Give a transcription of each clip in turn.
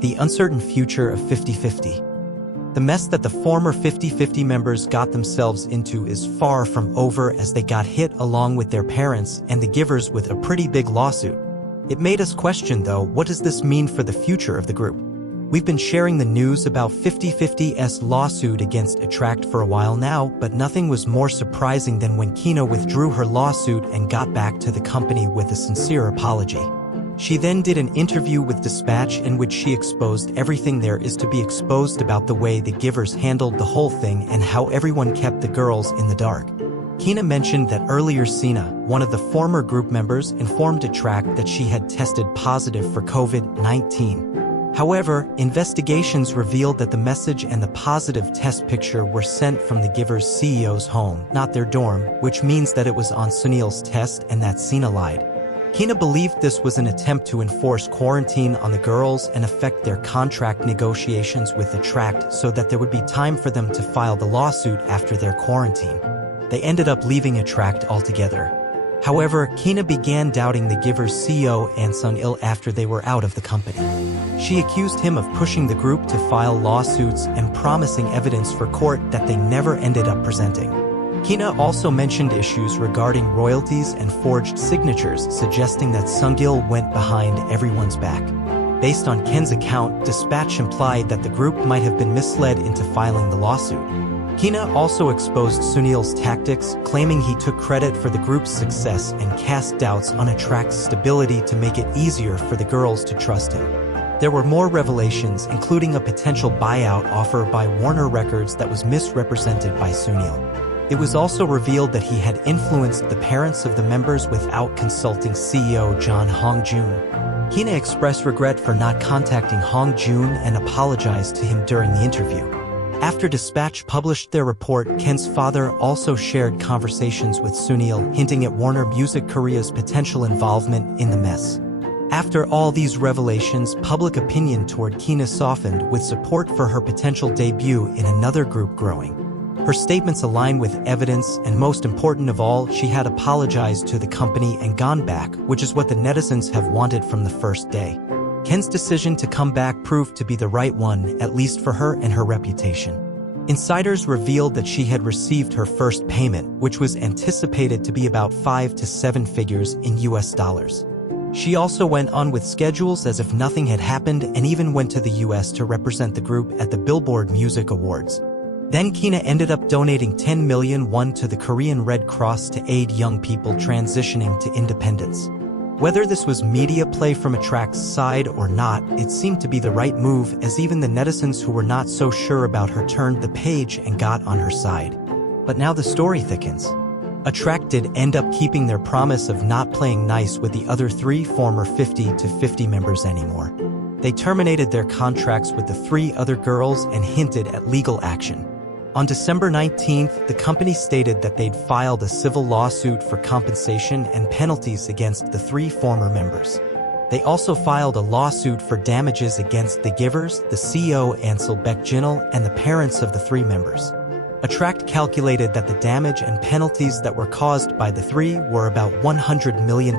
The uncertain future of 50/50. The mess that the former 50/50 members got themselves into is far from over, as they got hit along with their parents and the givers with a pretty big lawsuit. It made us question, though, what does this mean for the future of the group? We've been sharing the news about 50/50's lawsuit against Attract for a while now, but nothing was more surprising than when Kina withdrew her lawsuit and got back to the company with a sincere apology. She then did an interview with Dispatch in which she exposed everything there is to be exposed about the way the givers handled the whole thing and how everyone kept the girls in the dark. Kina mentioned that earlier Sina, one of the former group members, informed Attract that she had tested positive for COVID-19. However, investigations revealed that the message and the positive test picture were sent from the giver's CEO's home, not their dorm, which means that it was on Sunil's test and that Sina lied. Kina believed this was an attempt to enforce quarantine on the girls and affect their contract negotiations with Attract so that there would be time for them to file the lawsuit after their quarantine. They ended up leaving Attract altogether. However, Kina began doubting the giver's CEO and Sunil after they were out of the company. She accused him of pushing the group to file lawsuits and promising evidence for court that they never ended up presenting. Kina also mentioned issues regarding royalties and forged signatures, suggesting that Sungil went behind everyone's back. Based on Ken's account, Dispatch implied that the group might have been misled into filing the lawsuit. Kina also exposed Sunil's tactics, claiming he took credit for the group's success and cast doubts on Attract's stability to make it easier for the girls to trust him. There were more revelations, including a potential buyout offer by Warner Records that was misrepresented by Sunil. It was also revealed that he had influenced the parents of the members without consulting CEO John Hong-joon. Kina expressed regret for not contacting Hong-joon and apologized to him during the interview. After Dispatch published their report, Ken's father also shared conversations with Sunil, hinting at Warner Music Korea's potential involvement in the mess. After all these revelations, public opinion toward Kina softened, with support for her potential debut in another group growing. Her statements align with evidence, and most important of all, she had apologized to the company and gone back, which is what the netizens have wanted from the first day. Ken's decision to come back proved to be the right one, at least for her and her reputation. Insiders revealed that she had received her first payment, which was anticipated to be about 5 to 7 figures in US dollars. She also went on with schedules as if nothing had happened and even went to the US to represent the group at the Billboard Music Awards. Then Kina ended up donating 10 million won to the Korean Red Cross to aid young people transitioning to independence. Whether this was media play from Attract's side or not, it seemed to be the right move, as even the netizens who were not so sure about her turned the page and got on her side. But now the story thickens. Attract did end up keeping their promise of not playing nice with the other 3 former 50/50 members anymore. They terminated their contracts with the 3 other girls and hinted at legal action. On December 19th, the company stated that they'd filed a civil lawsuit for compensation and penalties against the 3 former members. They also filed a lawsuit for damages against the givers, the CEO Ansel Baekjinil, and the parents of the 3 members. Attract calculated that the damage and penalties that were caused by the 3 were about $100 million.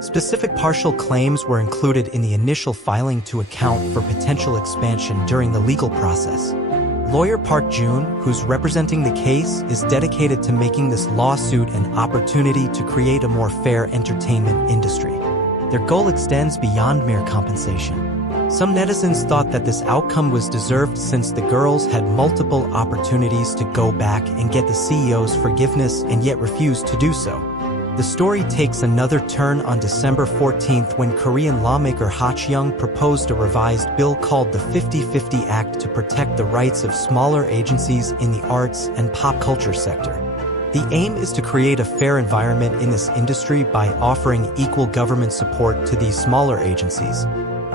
Specific partial claims were included in the initial filing to account for potential expansion during the legal process. Lawyer Park Jun, who's representing the case, is dedicated to making this lawsuit an opportunity to create a more fair entertainment industry. Their goal extends beyond mere compensation. Some netizens thought that this outcome was deserved since the girls had multiple opportunities to go back and get the CEO's forgiveness and yet refused to do so. The story takes another turn on December 14th when Korean lawmaker Ha Cheong proposed a revised bill called the 50/50 Act to protect the rights of smaller agencies in the arts and pop culture sector. The aim is to create a fair environment in this industry by offering equal government support to these smaller agencies.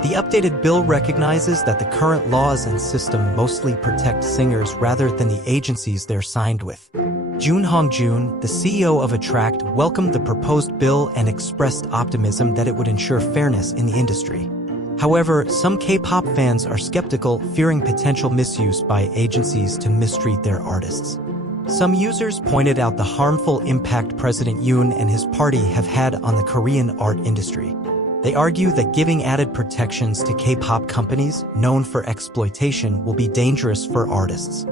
The updated bill recognizes that the current laws and system mostly protect singers rather than the agencies they're signed with. Jun Hong-joon, the CEO of Attract, welcomed the proposed bill and expressed optimism that it would ensure fairness in the industry. However, some K-pop fans are skeptical, fearing potential misuse by agencies to mistreat their artists. Some users pointed out the harmful impact President Yoon and his party have had on the Korean art industry. They argue that giving added protections to K-pop companies known for exploitation will be dangerous for artists.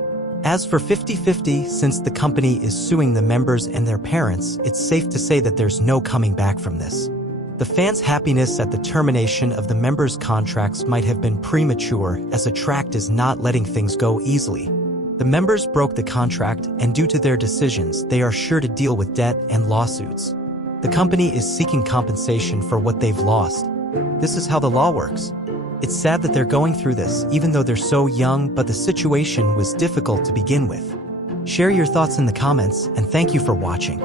As for 50/50, since the company is suing the members and their parents, it's safe to say that there's no coming back from this. The fans' happiness at the termination of the members' contracts might have been premature, as Attract is not letting things go easily. The members broke the contract, and due to their decisions, they are sure to deal with debt and lawsuits. The company is seeking compensation for what they've lost. This is how the law works. It's sad that they're going through this, even though they're so young, but the situation was difficult to begin with. Share your thoughts in the comments, and thank you for watching.